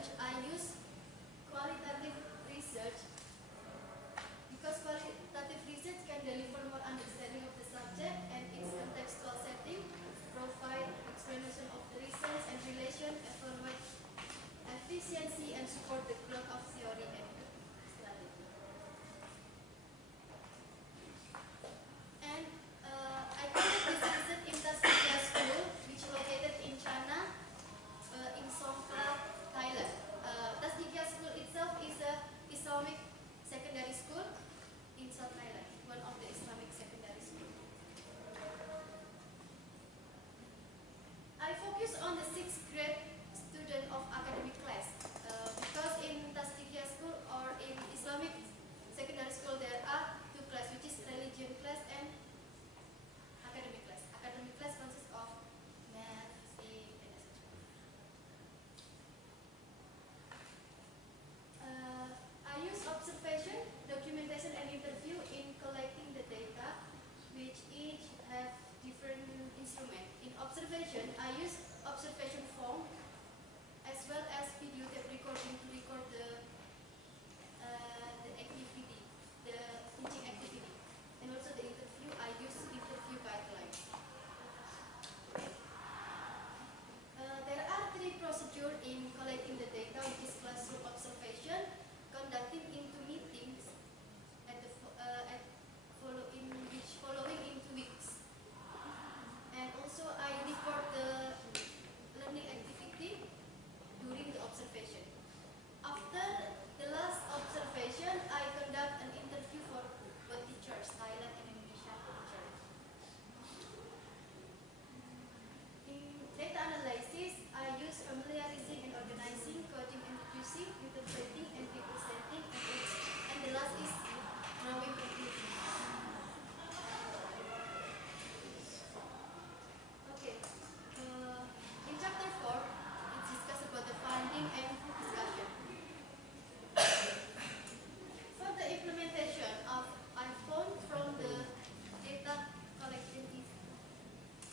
research, I use qualitative research because qualitative research can deliver more understanding of the subject and its contextual setting, provide explanation of the reasons and relation, evaluate efficiency, and support the growth of theory and study. And I conducted this research in Tasdikiyah School, which is located in Chana, in Songkhla, Thailand. Tasdikiyah School itself is a Islamic secondary school in South Thailand, one of the Islamic secondary schools. I focus on the 6th grade student of academic class because in Tasdikiyah School or in Islamic secondary school there are 2 classes, which is religion class and academic class. Academic class consists of math, physics, and etc. I use observation, documentation, and interview in collecting the data, which each have different instruments. In observation, I use observation form as well as video tape recording to record the activity, the teaching activity. And also the interview, I use interview guidelines. There are 3 procedures in collecting the data, which is classroom observation, conducting into meetings following in 2 weeks. And also I record the learning activity during the observation. After the last observation, I conduct an interview for both teachers, Thailand and Indonesian teachers. In data analysis, I use familiarizing and organizing, coding and reducing, interpreting and representing, and the last is drawing conclusion. Okay. In chapter 4, it discusses about the finding and discussion. For the implementation of iPhone from the data collection,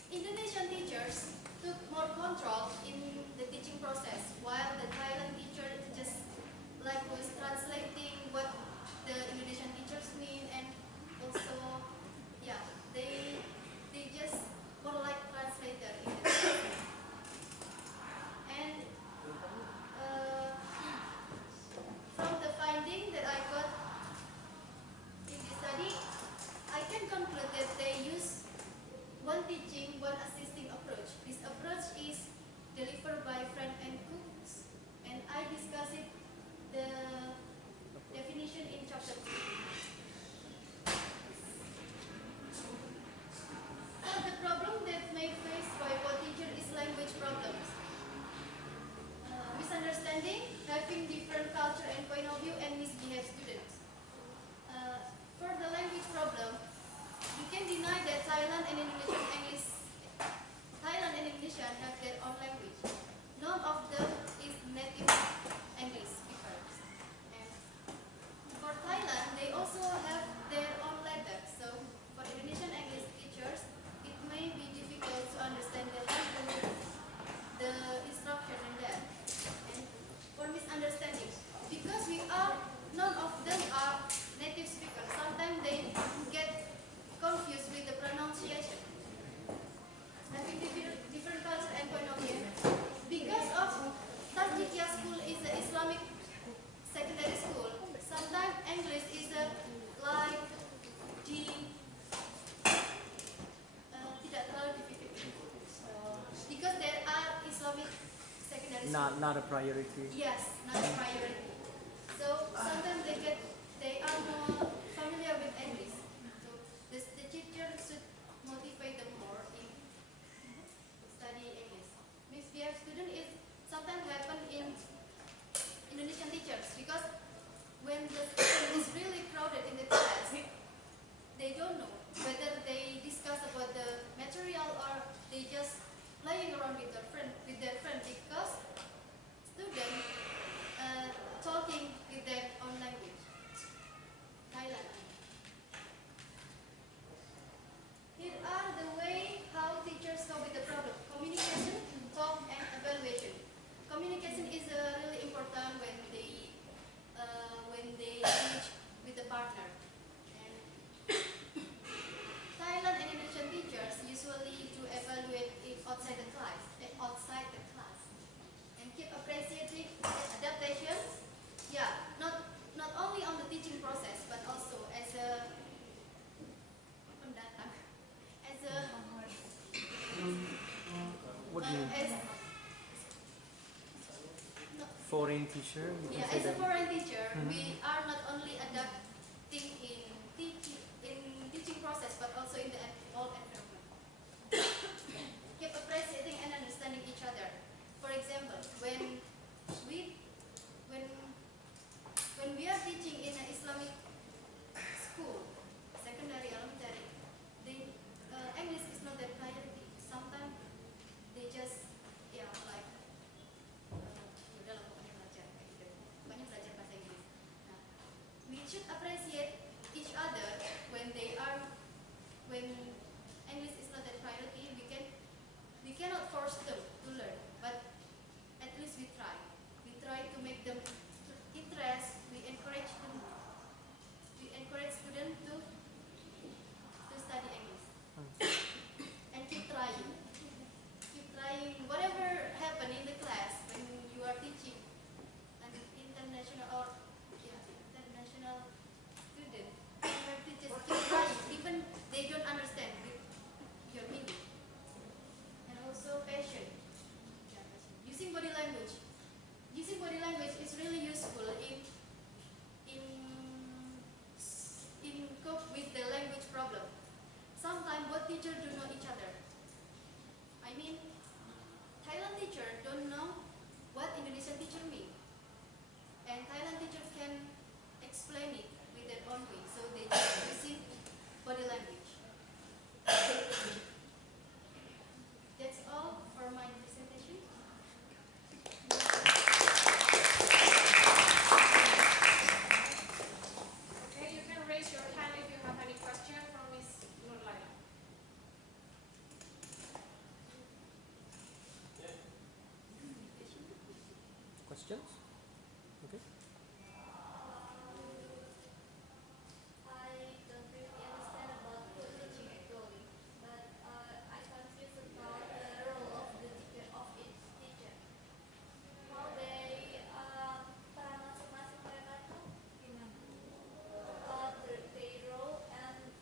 Indonesian teachers took more control in the teaching process, while the Thailand teacher just like was translating what the Indonesian teachers mean, and also, yeah, they just more like translator in the class. And from the finding that I got in this study, I can conclude that they use one teaching, one assisting approach. This approach is delivered by friend and cooks, and I discuss it, the definition in chapter 2. So the problem that may face by both teachers is language problems. Misunderstanding, having different culture and point of view, and misbehaved students. For the language problem, you can deny that Thailand and Indonesian have their own language. None of them is native English speakers. And for Thailand, they also have their own letter. So for Indonesian English teachers, it may be difficult to understand the language, the instruction and that. And for misunderstanding, because none of them are native speakers, sometimes they get confused with the pronunciation. Having different culture and point of view. Because of Tasdikiyah School is an Islamic secondary school, sometimes English is like tidak terlalu difficult. Because there are Islamic secondary schools. Not a priority. Yes, not a priority. So sometimes they are more familiar with English. So the teacher should motivate them more in study English. Misbehaved student is sometimes happen in Indonesian teachers, because when the student is really crowded in the class, they don't know whether they discuss about the material or they just playing around with their friend, because students teacher, you can Yeah, say as a that. foreign teacher, we are not only adapting in teaching process, but also in the whole environment. Keep appreciating and understanding each other. For example, when we when when we are teaching in an Islamic school, secondary, elementary, the English is not their priority. Sometimes they just like udah lah pokoknya belajar kayak gitu. Pokoknya belajar bahasa Inggris. Nah, we should appreciate each other when English is not their priority. We cannot force them to learn, but at least we try. We try to make them interest. We encourage them. We encourage students to study English and keep trying. Keep trying. Whatever happen in the class when you are teaching an international international student, your teachers keep trying, even they don't understand your meaning. And also passion. Using body language. Using body language is really useful in cope with the language problem. Sometimes both teachers do know each other. I mean, Thailand teacher don't know what Indonesian teacher mean, and Thailand teachers can explain it with their own way, so they just using body language. That's all for my presentation. Okay, you can raise your hand if you have any question from Miss Nurlaila. Questions? Okay. I don't really understand about co-teaching actually, but I confused about the role of the teacher, of each teacher. How they peran masing-masing mereka tuh gimana? Their role and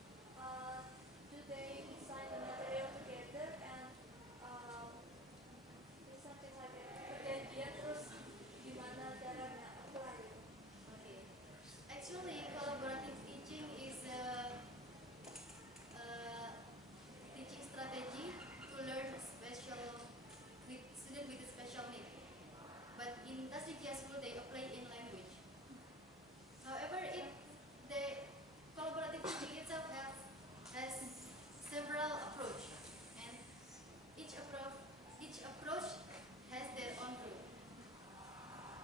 do they design the material together and do something like that? Perjanjian terus gimana caranya apply? Okay. Actually, collaborative teaching is a teaching strategy to learn with student with a special need. But in Tasdikiyah school, they apply in language. However, the collaborative teaching itself has several approach, and each approach has their own rule.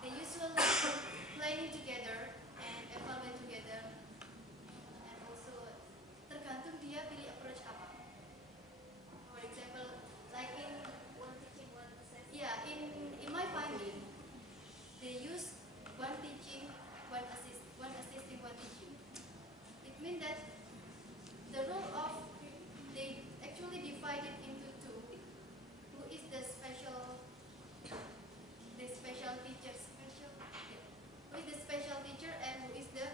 They usually planning together and evaluate together, and also tergantung dia pilih approach apa. For example, like in one teaching, one assessment. Yeah, in my finding, they use one teaching, one assisting, one teaching. It means that the role of they actually divided into two. Who is the special teacher? Who is the special teacher and who is the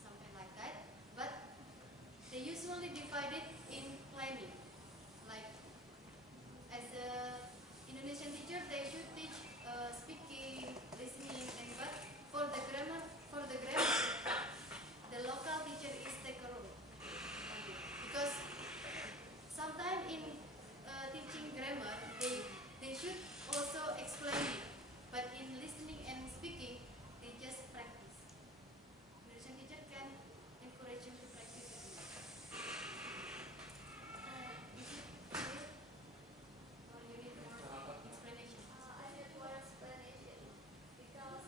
something like that. But they usually divide it in planning. Like as a Indonesian teacher, they should teach speaking, listening, and but for the grammar, the local teacher is take a role only. Because sometimes in teaching grammar, they should also explain it, but in listening and speaking, they just practice. Indonesian teacher can encourage you to practice it. Is it clear? Or you need more explanation? I need more explanation because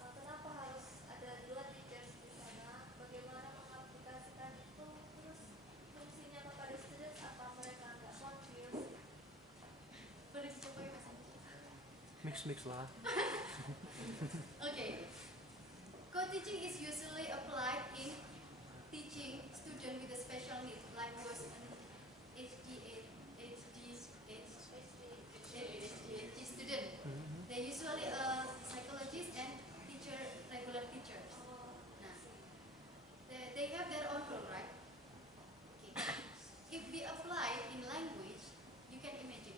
kenapa harus ada dua teachers di sana? Bagaimana mengaplikasikan itu? Terus fungsinya kepada students apa mereka nggak confused? Boleh dicoba ya Mas? Mix lah. Okay. Co-teaching is usually applied in teaching students with a special need, like was an ADHD student. They usually a psychologist and regular teachers. Nah, they have their own role, right? Okay. If we apply in language, you can imagine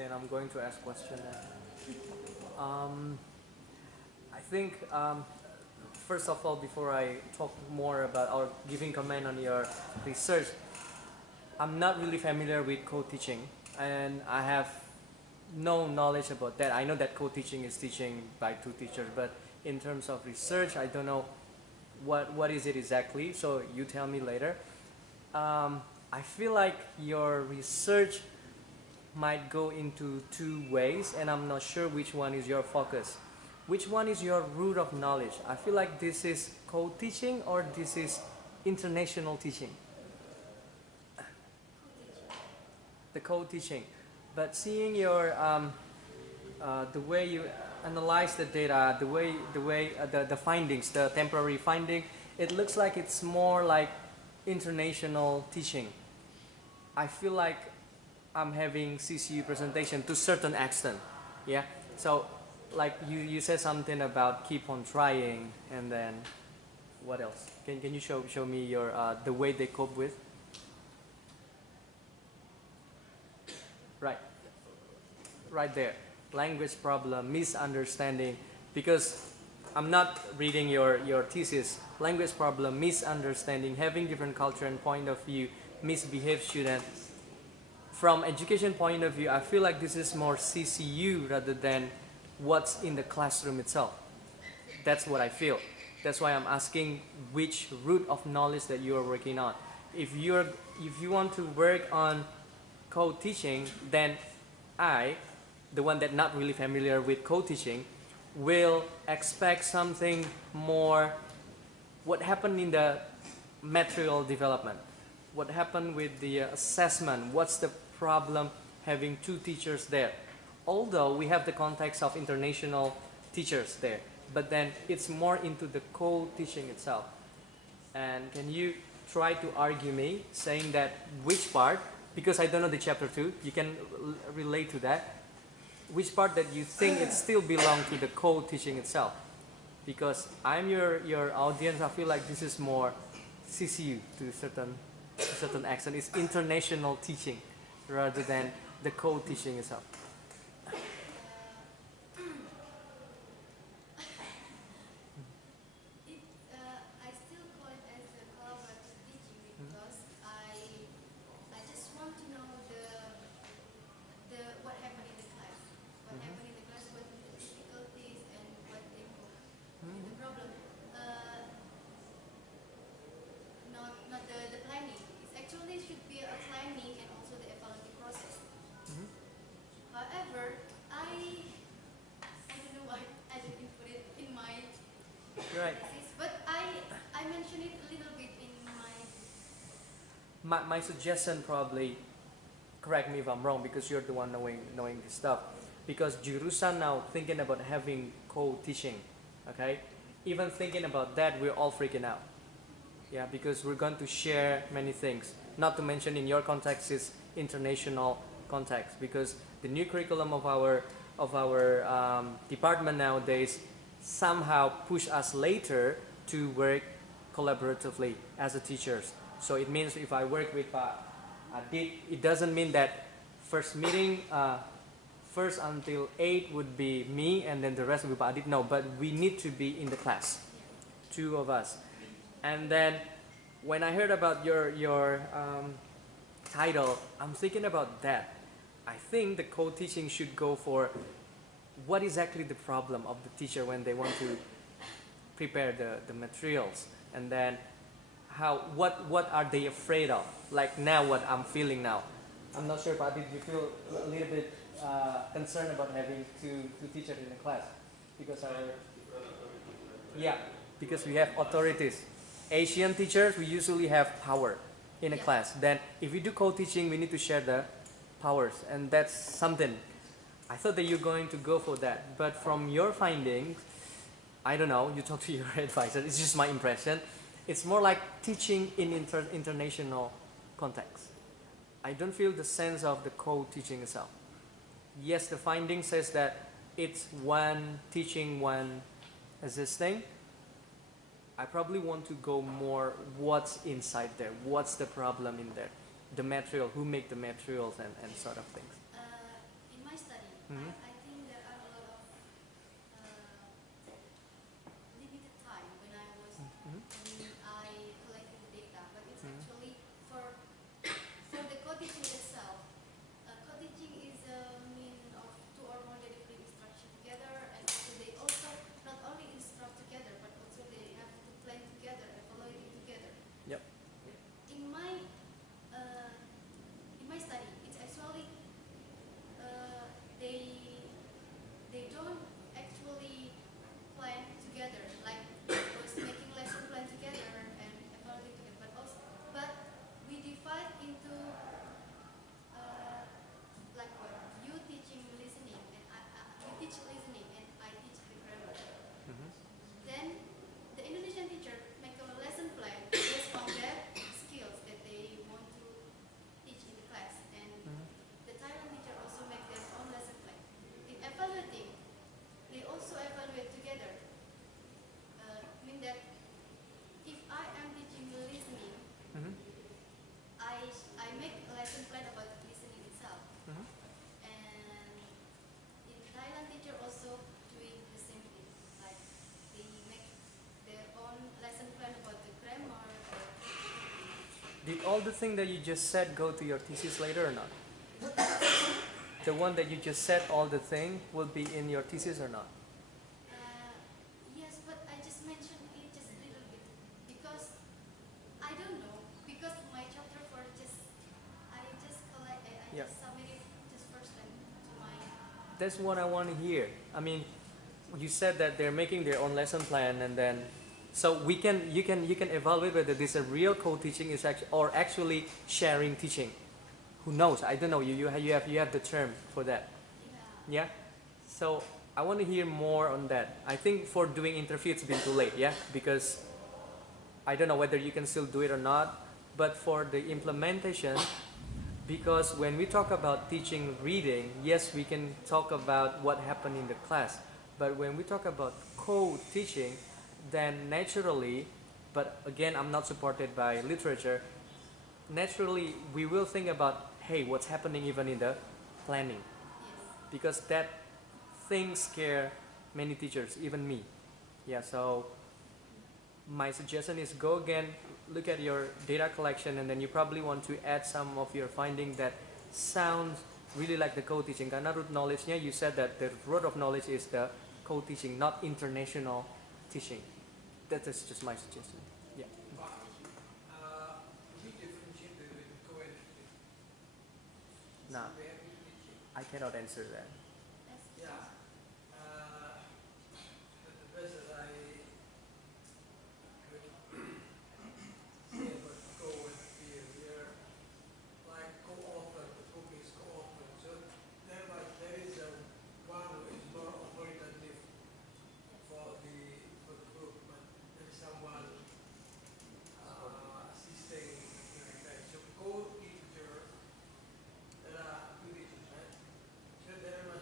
then I'm going to ask question now. I think first of all, before I talk more about or giving comment on your research, I'm not really familiar with co-teaching, and I have no knowledge about that. I know that co-teaching is teaching by two teachers, but in terms of research, I don't know what is it exactly. So you tell me later. I feel like your research might go into two ways, and I'm not sure which one is your focus. Which one is your root of knowledge? I feel like this is co-teaching or this is international teaching. The co-teaching. But seeing your the way you analyze the data, the findings, the temporary finding, it looks like it's more like international teaching. I feel like I'm having CCU presentation to certain extent, yeah. So, like you said something about keep on trying, and then what else? Can you show me your the way they cope with? Right there, language problem, misunderstanding, because I'm not reading your thesis. Language problem, misunderstanding, having different culture and point of view, misbehave student. From education point of view, I feel like this is more CCU rather than what's in the classroom itself. That's what I feel. That's why I'm asking which root of knowledge that you are working on. If you want to work on co-teaching, then I, the one that not really familiar with co-teaching, will expect something more what happened in the material development, what happened with the assessment, what's the problem having two teachers there. Although we have the context of international teachers there, but then it's more into the co-teaching itself. And can you try to argue me saying that which part, because I don't know the chapter 2, you can relate to that, which part that you think it still belongs to the co-teaching itself? Because I'm your audience, I feel like this is more CCU to a certain extent. It's international teaching rather than the co-teaching itself. I still call it as a collaborative teaching because I just want to know what happened in the class, what happened in the class, what the difficulties and what they the problem. Not the planning. It actually should be a planning and also the evaluative process. However, I don't know why I didn't put it in my Right. thesis, but I mentioned it a little bit in my. My suggestion probably, correct me if I'm wrong, because you're the one knowing this stuff. Because jurusan now thinking about having co-teaching, okay? Even thinking about that, we're all freaking out. Yeah, because we're going to share many things. Not to mention in your context is international context, because the new curriculum of our department nowadays somehow push us later to work collaboratively as a teachers. So it means if I work with Adit, it doesn't mean that first meeting, first until 8 would be me and then the rest will be Adit. No, but we need to be in the class, two of us. And then when I heard about your title, I'm thinking about that. I think the co-teaching should go for what exactly the problem of the teacher when they want to prepare the materials, and then what are they afraid of? Like now, what I'm feeling now. I'm not sure, but did you feel a little bit concerned about having two teachers in the class? Because because we have authorities. Asian teachers, we usually have power in a class. Then if we do co-teaching, we need to share the powers, and that's something. I thought that you're going to go for that, but from your findings, I don't know, you talk to your advisor, it's just my impression. It's more like teaching in international context. I don't feel the sense of the co-teaching itself. Yes, the finding says that it's one teaching, one existing. I probably want to go more what's inside there, what's the problem in there, the material, who make the materials and sort of things. In my Mhm. I think there are a lot of limited time when I was Mhm. when I collected the data, but it's Mhm. actually for the co-teaching itself. Co-teaching is a mean of two or more dedicated instruction together, and also they also not only instruct together, but also they have to plan together, evaluating together. Yep. In my uh, in my study, it's actually uh, they don't actually plan together, like was making lesson plan together and evaluating together, but we divide into like what you teaching listening and you teach listening and I teach the grammar. Mhm. Then the Indonesian teacher make a lesson plan based on their skills that they want to teach in the class, and Mhm. the Thailand teacher also make their own lesson plan. In evaluating, they also evaluate together. Mean that if I am teaching listening, Mhm. I make a lesson plan about listening itself. Mhm. And in Thailand, teacher also doing the same thing. Like they make their own lesson plan about the grammar. Did all the thing that you just said go to your thesis later or not? The one that you just said, all the thing, will be in your thesis or not? Yes, but I just mentioned it just a little bit because I don't know, because my chapter for I just Yeah. just submitted just first time to my. That's what I want to hear. I mean, you said that they're making their own lesson plan, and then so you can evaluate whether this is a real co-teaching is actually or actually sharing teaching. Who knows? I don't know. You have the term for that. Yeah. Yeah. So I want to hear more on that. I think for doing interview it's been too late. Yeah, because I don't know whether you can still do it or not. But for the implementation, because when we talk about teaching reading, yes, we can talk about what happened in the class. But when we talk about co-teaching, then naturally, but again, I'm not supported by literature, naturally we will think about, hey, what's happening even in the planning? Yes. Because that thing scare many teachers, even me. Yeah, so my suggestion is go again, look at your data collection, and then you probably want to add some of your finding that sounds really like the co-teaching. Karena root knowledge-nya, you said that the root of knowledge is the co-teaching, not international teaching. That is just my suggestion. Yeah. We differentiate between co and teaching. Nah, We have teaching. I cannot answer that. Yeah. The best that I could say about co and peer, we are like co-author. The book is co-author. So there is one who is more authoritative for the group, but there is someone assisting like that. So co-teacher, there are two teachers, right? So there must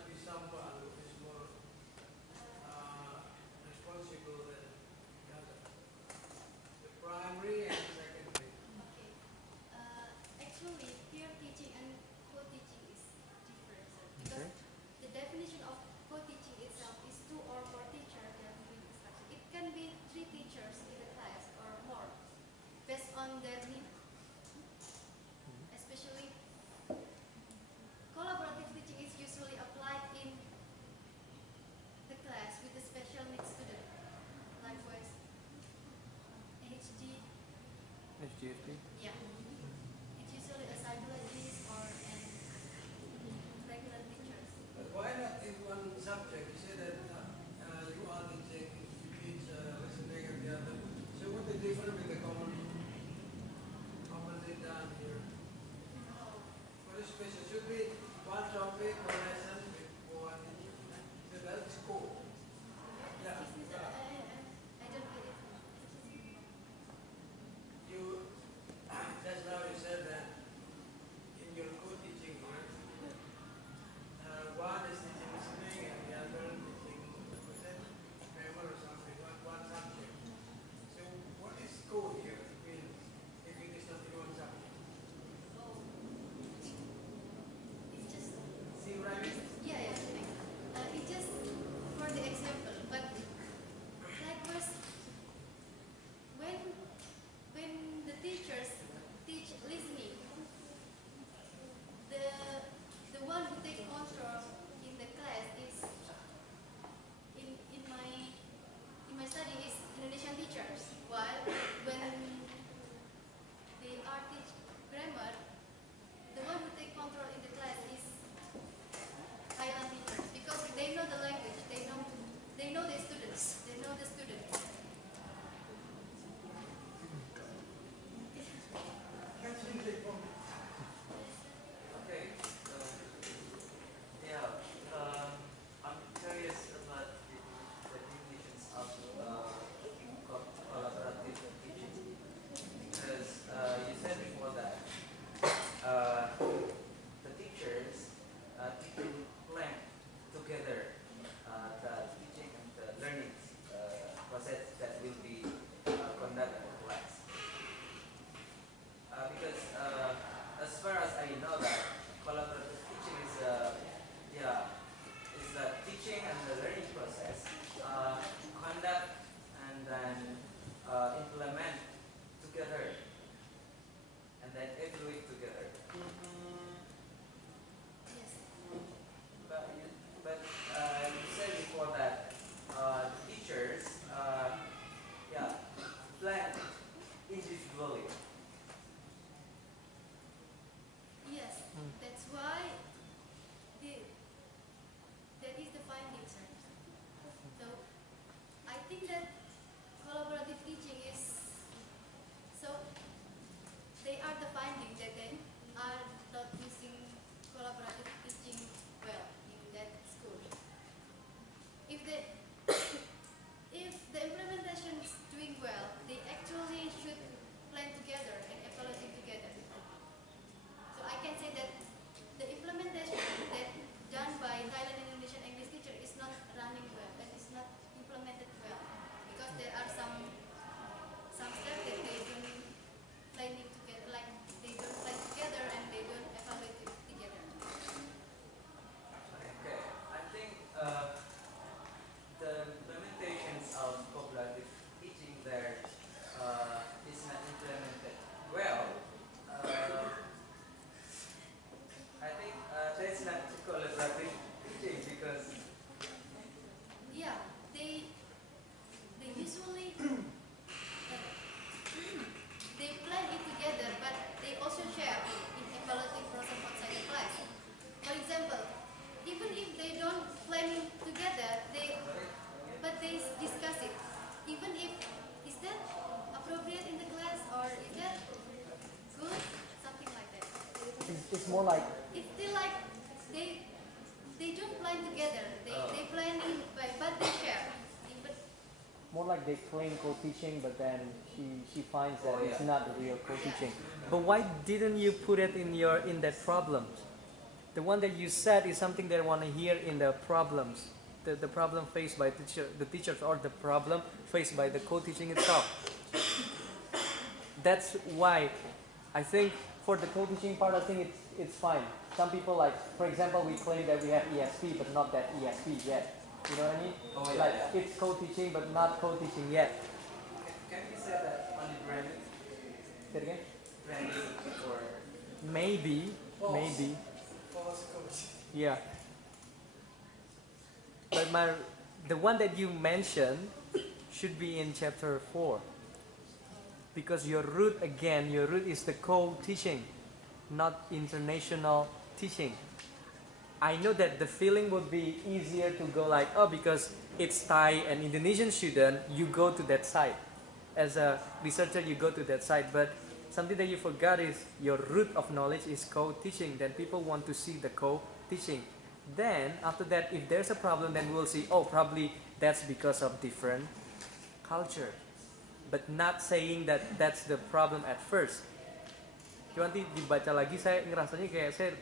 more like It's still like they don't plan together. They plan in but they share. But more like they claim co-teaching, but then she finds that Oh, it's yeah. not real co-teaching. But why didn't you put it in that problem? The one that you said is something they want to hear in the problems. The problem faced by the teachers, or the problem faced by the co-teaching itself. That's why I think for the co-teaching part, I think it's fine. Some people, like, for example, we claim that we have ESP, but not that ESP yet. You know what I mean? Oh, yeah, Like, yeah. it's co-teaching, but not co-teaching yet. Can you say that only branding? Say it again? Branding or Maybe. False coach. Yeah. But the one that you mentioned should be in chapter 4. Because your root is the co-teaching, not international teaching. I know that the feeling would be easier to go like, oh, because it's Thai and Indonesian student, you go to that side. As a researcher, you go to that side. But something that you forgot is your root of knowledge is co-teaching. Then people want to see the co-teaching. Then, after that, if there's a problem, then we'll see, oh, probably that's because of different culture. But not saying that that's the problem at first. Cuma nanti dibaca lagi, saya ngerasanya kayak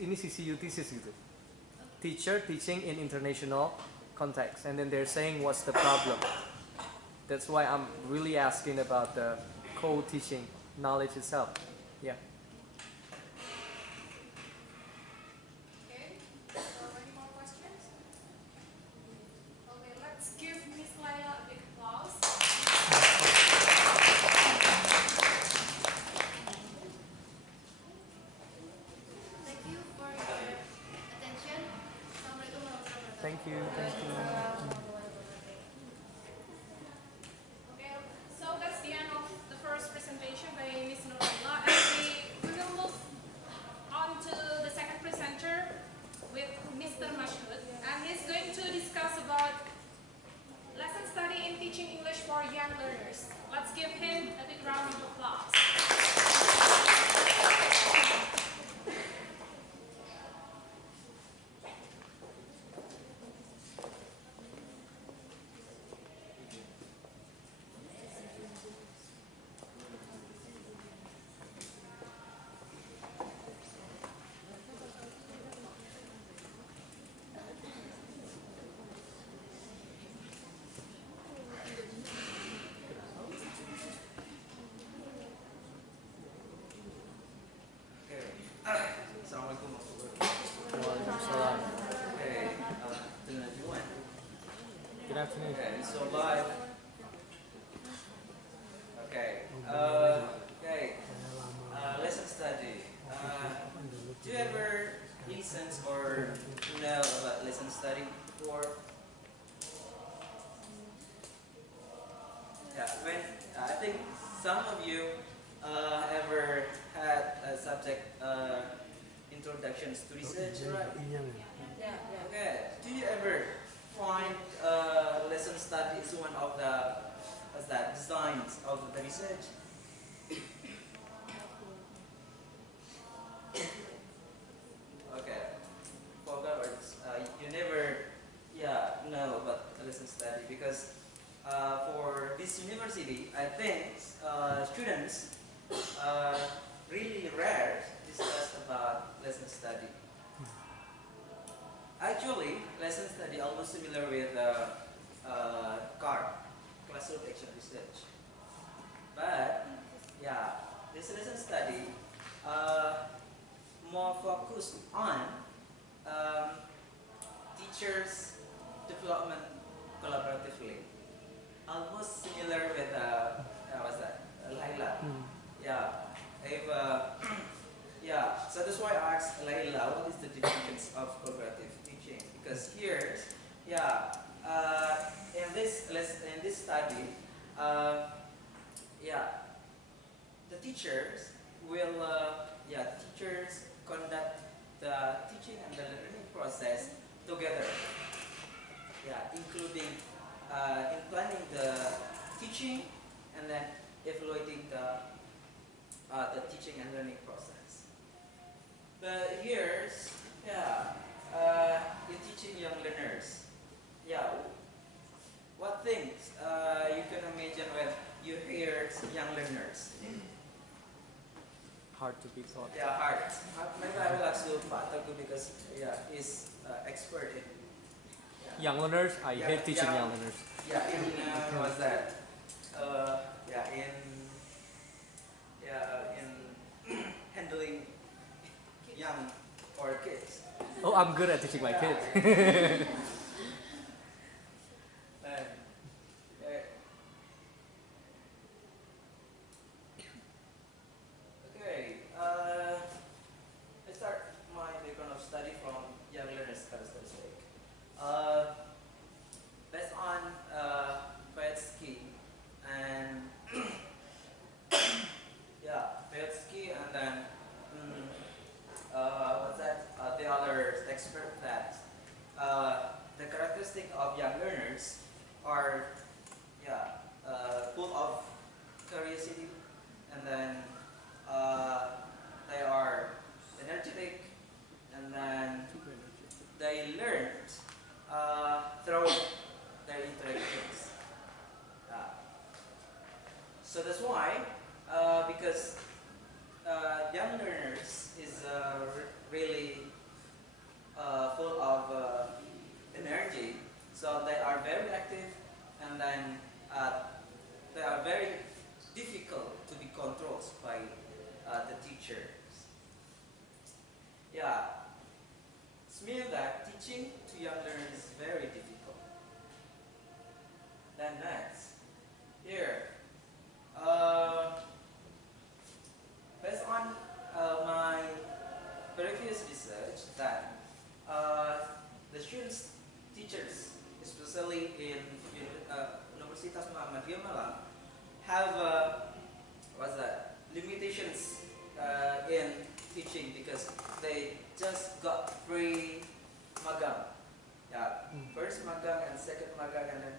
ini CCU thesis gitu. Teacher teaching in international context. And then they're saying what's the problem. That's why I'm really asking about the co-teaching knowledge itself. Yeah. Okay, so any more questions? Okay, let's give Miss Laila a big applause. thank you for your attention. Assalamualaikum warahmatullahi wabarakatuh. Thank you. Okay, so that's the end of the first presentation by Miss Nurlaila, and we will move on to the second presenter with Mr. Masyhud, and he's going to discuss about lesson study in teaching English for young learners. Let's give him a big round of applause. okay. Assalamualaikum warahmatullahi Waalaikumsalam. wabarakatuh. Okay, dengan Juan. Good afternoon. Okay, so live. Okay. Lesson study. Do you ever listen or know about lesson study before? Yeah, when I think some of you ever had a subject introductions to research, right? Okay. Do you ever find lesson study is one of the designs of the research? Okay. For others, you never know about lesson study because for this university, I think students really rare discuss about lesson study. Actually, lesson study almost similar with classroom action research. But yeah, this lesson study more focused on teachers' development collaboratively. Almost similar with what's that? Laila. Yeah. If so that's why I asked Laila, what is the definitions of collaborative teaching? Because here, in this study, the teachers will teachers conduct the teaching and the learning process together. Yeah, including in planning the teaching and then evaluating the teaching and learning process. But here's, in teaching young learners, what things you can imagine when you hear young learners? Hard to be taught. Yeah, hard. Maybe I will ask you Pak Teguh because he's expert in Young learners, I Yeah, hate teaching yeah. young learners. what's that? In handling young or kids. Oh, I'm good at teaching my kids. And, okay, let's start my background of study from young learners characteristic. Based on Masyhud and Masyhud and then the other expert that the characteristic of young learners are full of curiosity, and then they are energetic, and then they learned through their interactions. So that's why, because young learners is really full of energy, so they are very active, and then they are very difficult to be controlled by the teachers. It's mean that teaching to young learners is very difficult. Then next, here, based on my previous research that the students, teachers, especially in Universitas Muhammadiyah Malang, have limitations in teaching because they just got free magang. First magang and second magang, and then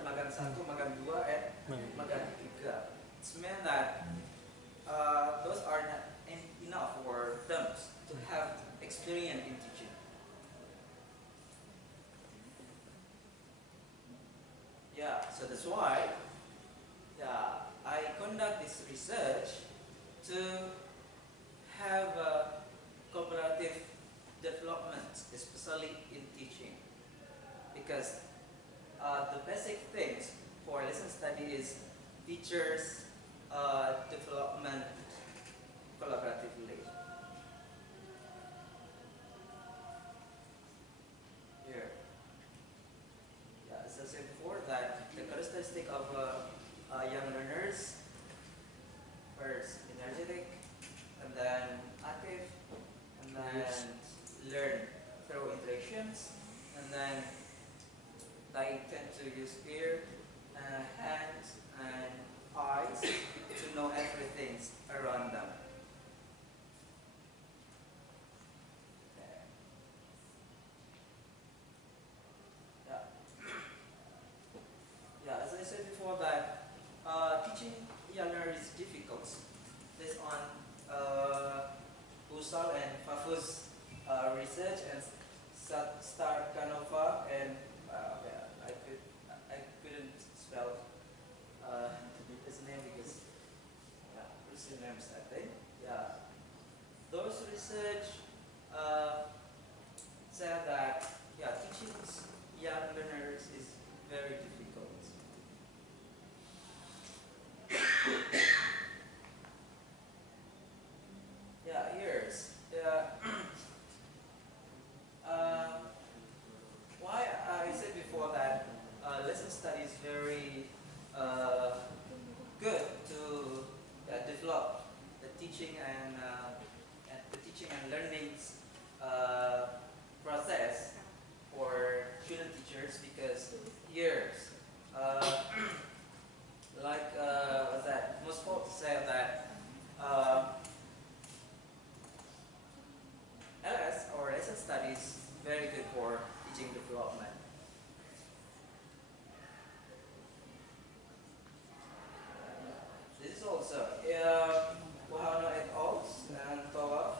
magang 1, magang 2, and magang 3. It's meant that those are not enough for them to have experience in teaching. So that's why I conduct this research to have cooperative development, especially in teaching, because the basic things for lesson study is teachers development collaboratively. Here, as I said before, that the characteristic of young learners: first, energetic, and then active, and then learn through interactions, and then they tend to use ear, hands, and eyes to know everything around them. As I said before, that teaching young learners is difficult based on Usal and Fafus research and Star Canova, and I couldn't spell his name because Russian names, I think. Those research said that teaching young learners is very difficult. Here's why I said before that lesson study is very good to develop the teaching and learning process for student teachers, because years like most folks say that LS or lesson studies very good for teaching development. This is also Wahana et al. And Tawaf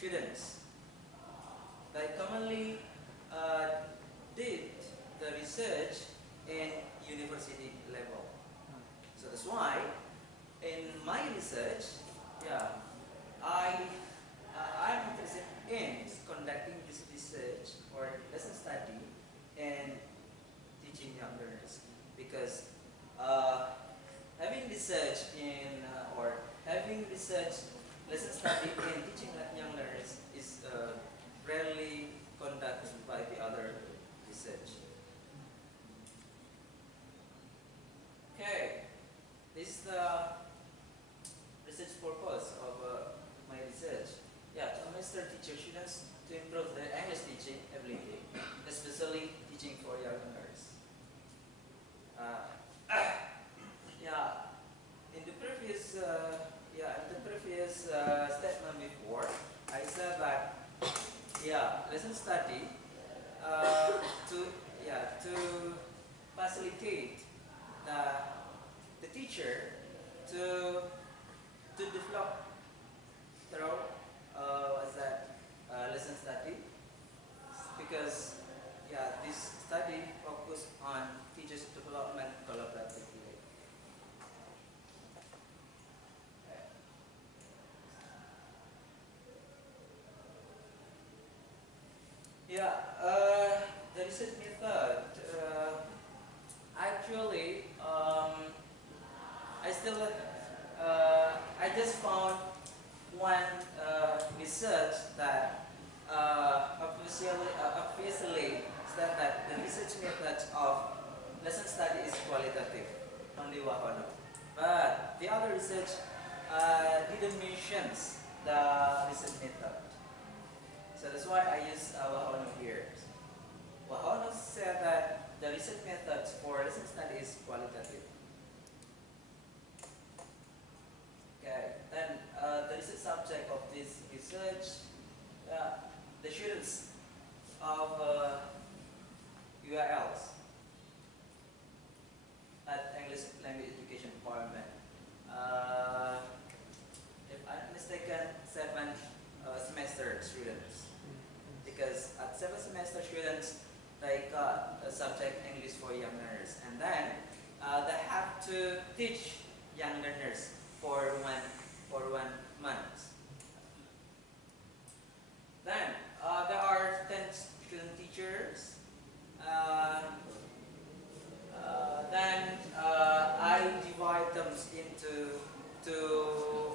students. They commonly did the research in university level. So that's why in my research, yeah, I'm interested in conducting this research or lesson study and teaching young learners, because having research in or having research lesson study and teaching young learners is rarely conducted by the other research. Okay, this is the research purpose of my research. Yeah, to master teacher students to improve their English teaching ability, especially teaching for young learners. Yeah, in the previous statement before, I said that lesson study to facilitate the teacher to develop through lesson study, because this study focus on teachers' development collaboratively. The research method. Actually, I just found one research that obviously said that the research methods of lesson study is qualitative, only Wahono. But the other research didn't mention the research method. So that's why I use Wahono here. Wahono said that the research methods for lesson study is qualitative. Okay, then the research subject of this research, the students of URLs at English Language Education Department. If I'm mistaken, 7 semester students. Because at 7 semester students, they got a subject English for young learners, and then they have to teach young learners for one month. Then there are 10 student teachers. Then I divide them into two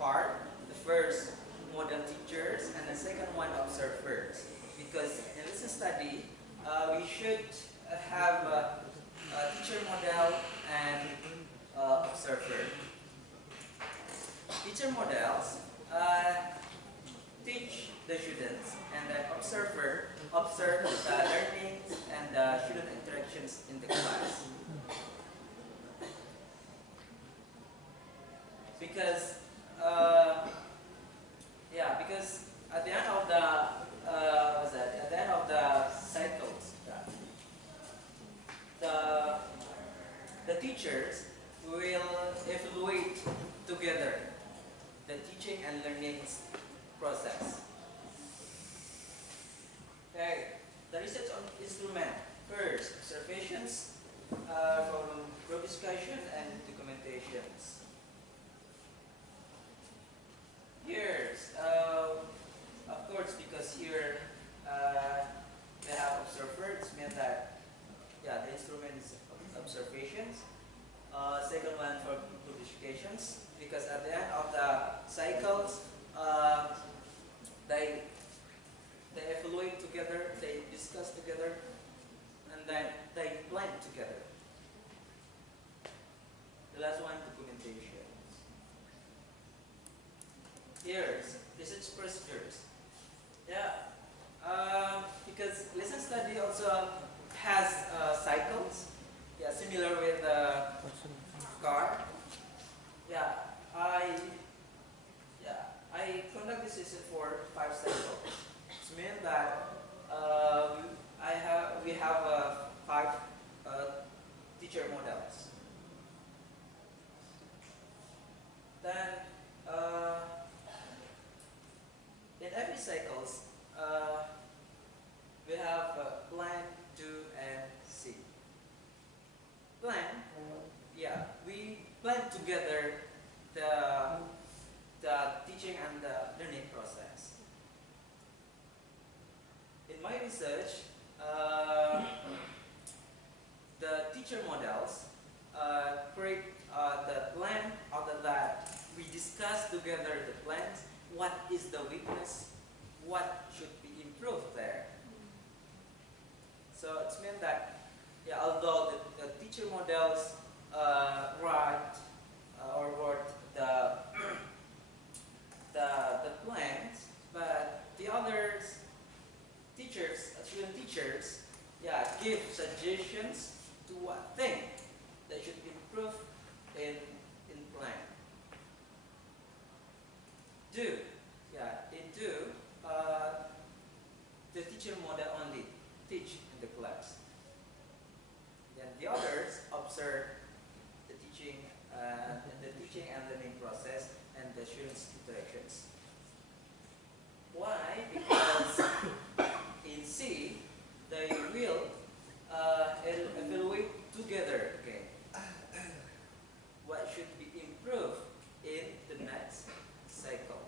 part. The first, model teachers, and the second one, observers. Because in lesson study, we should have a teacher model and observer. Teacher models teach the students, and the observer observe the learning and the student interactions in the class. Because because at the end of the cycles, the teachers will evaluate together the teaching and learning process. Okay, the research on instrument. First, observations, from group discussion and documentations. Here, of course, because here they have observers, means that the instrument is observations. Second one for group discussions, because at the end of the cycles, cycles, we have plan, do, and see. Plan, yeah, we plan together the teaching and the learning process. In my research, the teacher models create the plan after that. We discuss together the plans, what is the weakness, what should be improved there. So it's meant that, yeah, although the teacher models write or wrote the plans, but the others teachers, student teachers, yeah, give suggestions to what thing that should improve in plan. Do, yeah, in do, the teacher model only teach in the class. Then the others observe the teaching and learning process and the students' interactions. Why? Because in C, they will evaluate together, okay, what should be improved in the next cycle.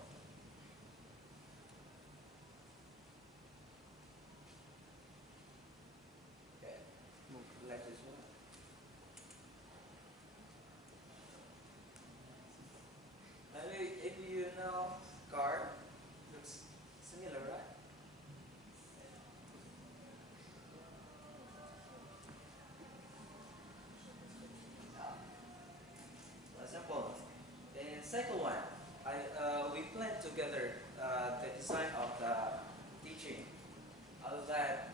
Okay, move to the latest one. Maybe if you know car, looks similar, right? For example, in cycle 1, we plan together the design of the teaching. That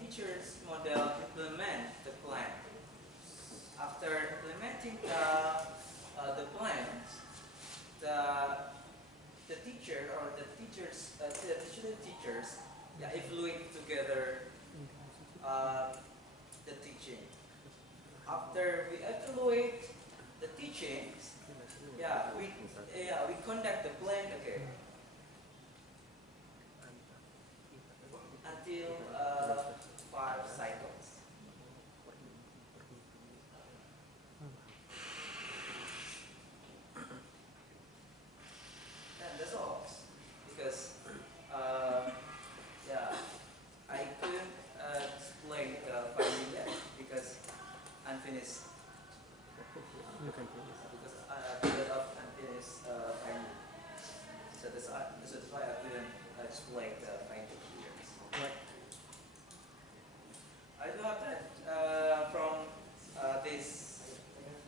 teachers model implement the plan. After implementing the plans, the teacher or the teachers, the student teachers, yeah, evaluate together the teaching. After we evaluate the teachings, yeah, we conduct the plan again until 5 cycles. And that's all. Because yeah, I couldn't explain the finding yet because unfinished. Because of unfinished finding. So that's why I couldn't explain the finding here. Right. I do have that from this,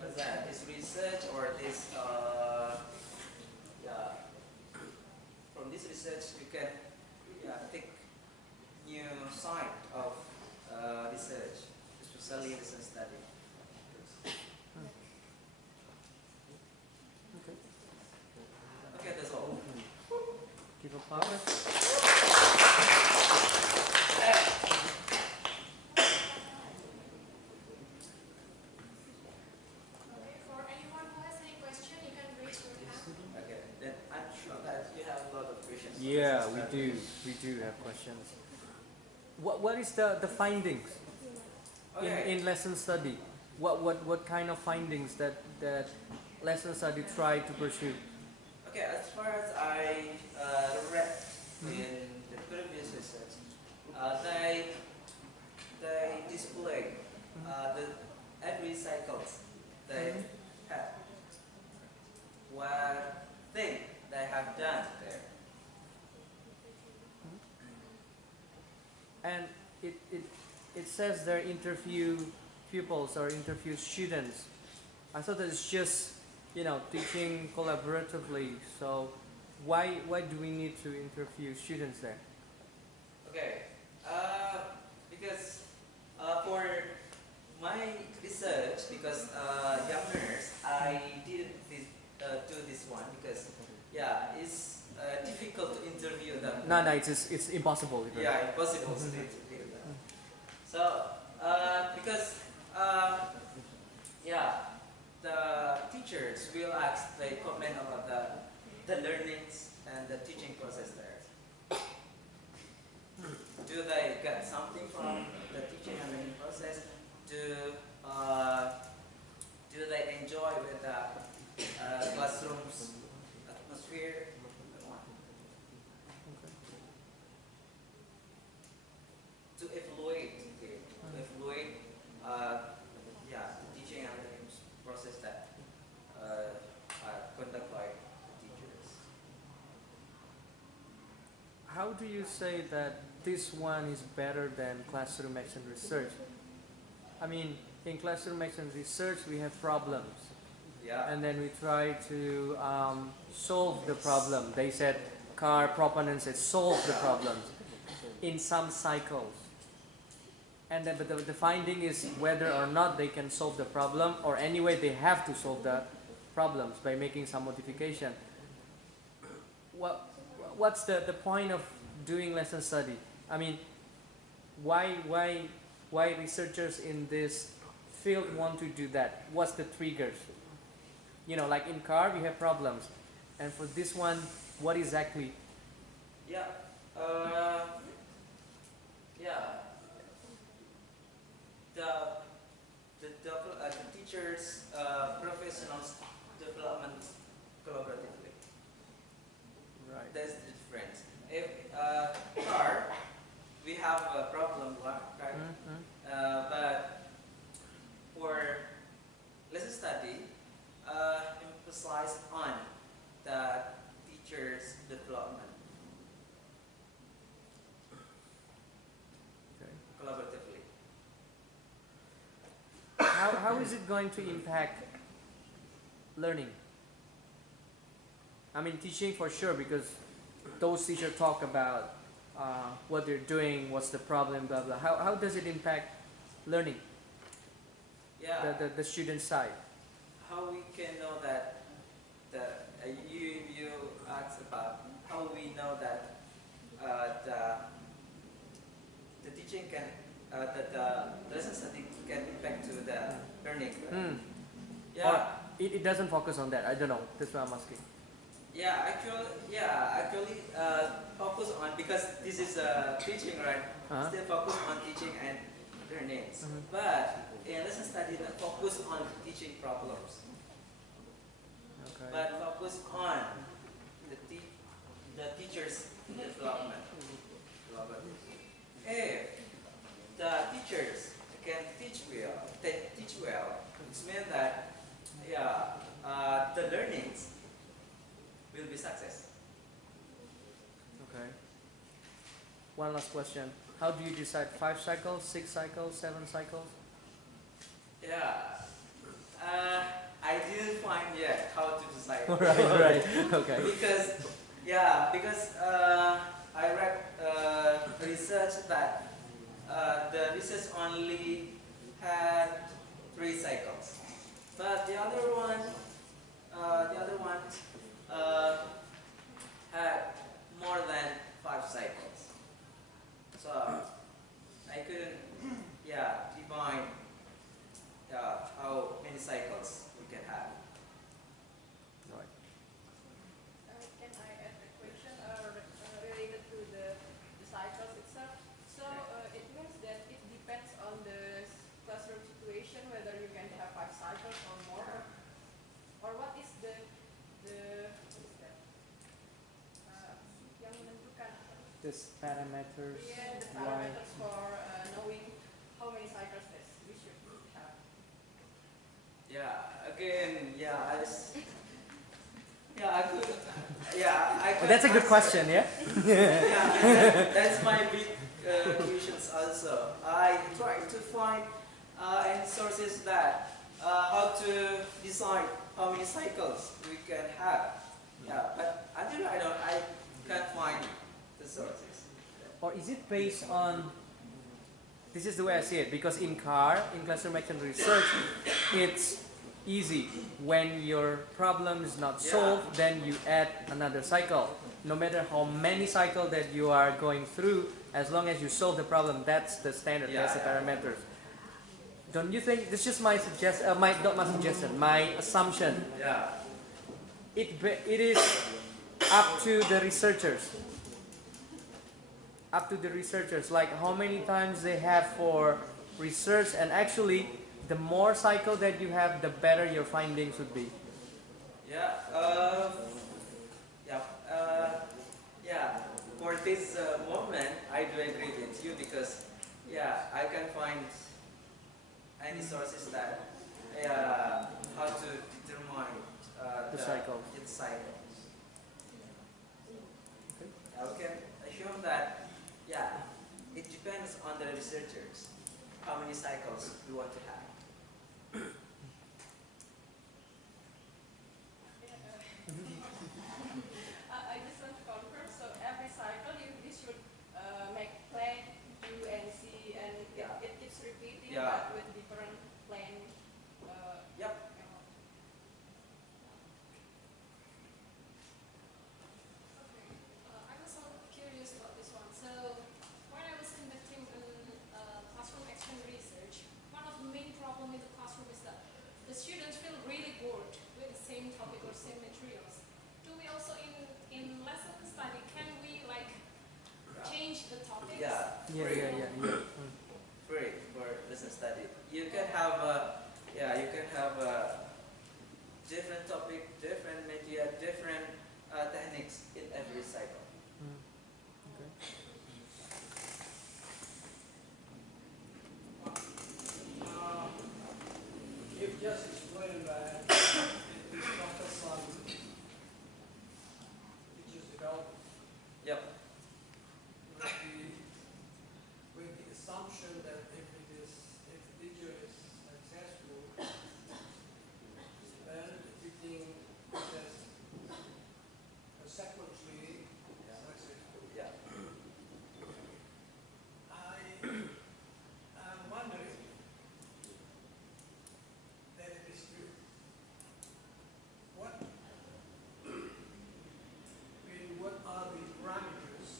what's that? This research or this yeah. From this research, we can take new side of research, especially research study. Okay. Okay, that's all. Give applause. Okay, for anyone who has any question, you can raise your hand. Okay, then I'm sure that you have a lot of questions. Yeah, we do. We do have questions. What is the findings Okay. in lesson study? What kind of findings that lesson study try to pursue? Okay, as far as I read in the previous research, they display the every cycles they have. What thing they have done there. And it says there interview pupils or interview students. I thought it's just teaching collaboratively. So why do we need to interview students there? Okay, because for my research, because youngers, I didn't do this one because yeah, it's difficult to interview them. No, it's impossible. Even. Yeah, impossible to interview them. So because yeah, the teachers will ask, they comment about the learnings and the teaching process there. how do you say that this one is better than classroom action research? I mean, in classroom action research, we have problems. Yeah. And then we try to solve the problem. They said, car proponents said, solve the problems in some cycles. And then, but the finding is whether or not they can solve the problem, or anyway they have to solve the problems by making some modification. What's the point of doing lesson study? I mean, why researchers in this field want to do that? What's the triggers? You know, like in car we have problems, and for this one, what exactly? Yeah. Yeah. The teachers, professionals development collaboratively. Right. That's the difference. If car, we have a problem, right? Mm-hmm. But for lesson study, emphasize on the teacher's development Okay. collaboratively. How is it going to impact learning? I mean, teaching for sure, because those teachers talk about what they're doing, what's the problem, blah blah. How does it impact learning? Yeah. The student side. How we can know that you asked about how we know that the teaching can that the lesson study can impact to the learning. Mm. Yeah. Or it doesn't focus on that. I don't know. That's why I'm asking. Actually, focus on, because this is teaching, right? Uh-huh. Still focus on teaching and learnings. Mhm. But in lesson study, that focus on teaching problems. Okay. But focus on the teacher's development. If the teachers can teach well, it means that the learnings will be success. Okay. One last question. How do you decide 5 cycles, 6 cycles, 7 cycles? Yeah. I didn't find yet how to decide. Right. Okay. Because I read research that the research only had 3 cycles, but the other one had more than 5 cycles. So I couldn't define how many cycles we can have. Right. Can I add a question related to the cycles itself? So it means that it depends on the classroom situation whether you can have 5 cycles or more, or what is the what is that? Yang menentukan This parameters. the Why? parameters for knowing how many cycles we should have. I could That's a good answer. question, yeah? That's my big questions also. I try to find any sources that how to decide how many cycles we can have. But until I can't find the sources. Or is it based on, this is the way I see it, because in classroom action research, it's easy. When your problem is not solved, then you add another cycle. No matter how many cycles that you are going through, as long as you solve the problem, that's the standard, that's the parameters. Don't you think, this is just my my assumption. Yeah. It is up to the researchers. Up to the researchers, like how many times they have for research, and actually the more cycle that you have, the better your findings would be. For this moment, I do agree with you, because I can find any sources that how to determine The cycle. its cycle. Okay, sure. researchers, how many cycles we want to have? I just want to confirm, so every cycle you should make plan U and C, and Yeah. it keeps repeating, Yeah. but with different plan. Yep. I'm also curious about this one. So, when I was conducting classroom exchange research, one of the main problem in the classroom is that the students feel really bored with the same topic or same materials. Do we also in lesson study, can we like change the topics? Yeah. Yeah. Free for lesson study. You can have different topic, different media, different techniques in every cycle. Okay. You've just explained that this professor teaches development Yep. with the assumption that if the teacher is successful, then the teaching process consequently successful. Yeah. I'm wondering that it is true. What are the parameters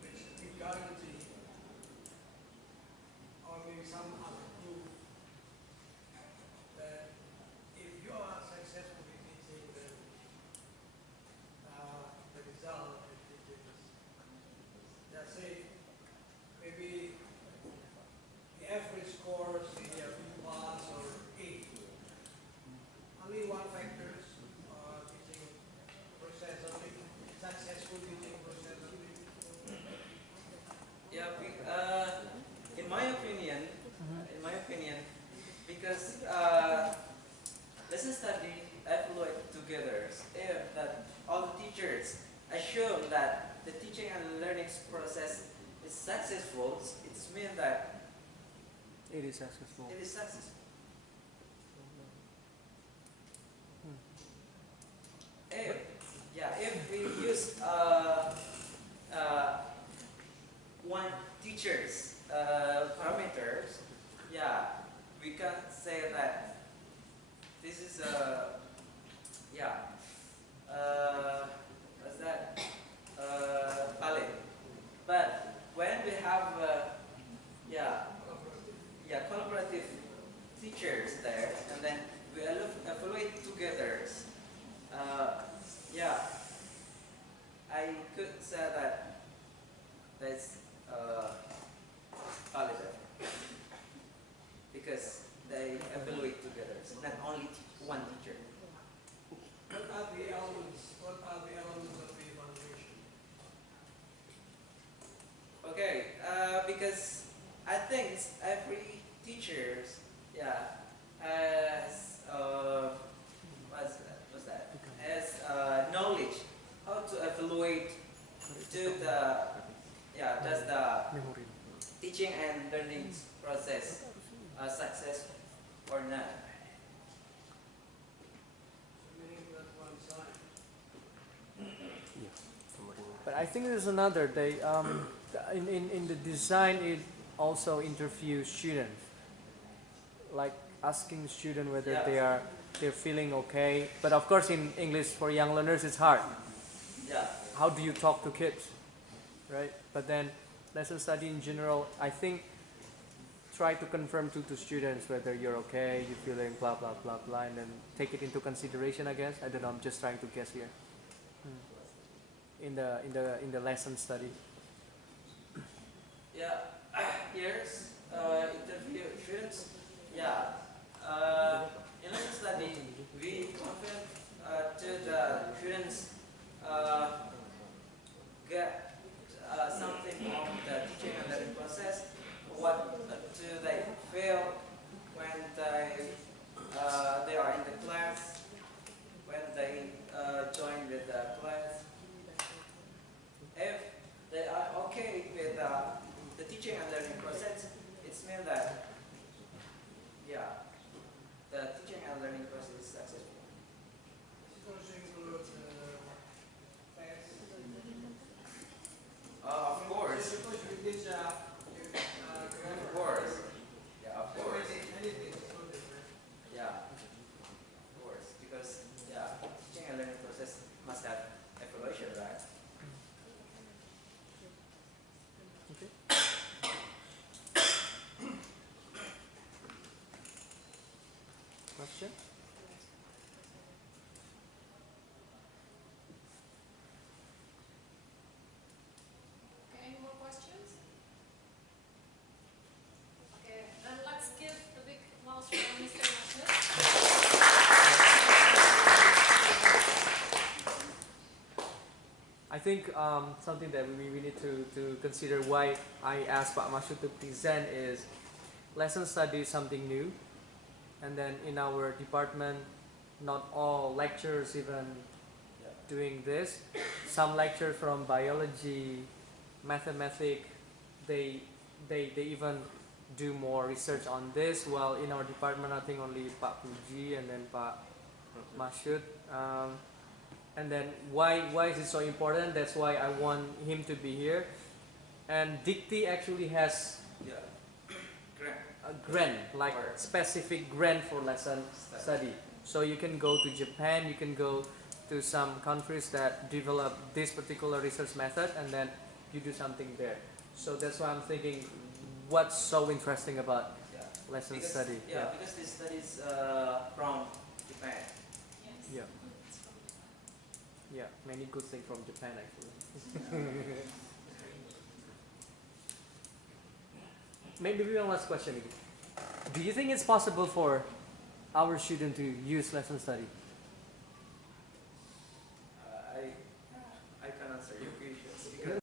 which we guarantee, or maybe some other proof, that if you are successfully teaching, then the result of the teaching is, let's say, maybe the average score is either B plus or A. Only one factor is teaching process only, successful teaching process only. Yeah. In my opinion, because lesson study evaluate together. If that all the teachers assume that the teaching and learning process is successful, it means that It is successful. it is successful. If we use one teacher's parameters, we can say that this is what's that valid. But when we have collaborative teachers there, and then we evaluate together. I could say that that's valid because they evaluate together, not only one teacher. What are the elements? What are the elements of the evaluation? Okay, because I think every teacher, has has knowledge how to evaluate does the teaching and learning process success or not. Meaning that one side. But I think there's another. They in the design it also interviews students, like asking student whether they're feeling okay. But of course, in English for young learners, it's hard. Yeah. How do you talk to kids, right? But then lesson study in general, I think, try to confirm to students whether you're okay, you're feeling blah blah blah blah, and then take it into consideration. I guess I don't know. I'm just trying to guess here. In the lesson study. Here's interview students. In lesson study, we confirm to the students get something from the teaching and learning process. What do they feel when they are in the class, when they join with the class? If they are okay with the teaching and question? Okay, any more questions? Okay, then let's give a big applause for Mr. Masyhud. I think something that we need to consider why I asked Pak Masyhud to present is lesson study is something new, and then in our department not all lecturers even doing this. Some lecture from biology, mathematics, they even do more research on this, while in our department I think only Pak Puji and then Pak Masyhud. And then why is it so important? That's why I want him to be here. And Dikti actually has a grant, like specific grant for lesson study. So you can go to Japan, you can go to some countries that develop this particular research method, and then you do something there. So that's why I'm thinking, what's so interesting about lesson study? Because this study is from Japan. Yeah. Yeah, many good things from Japan actually. Maybe one last question again. Do you think it's possible for our student to use lesson study?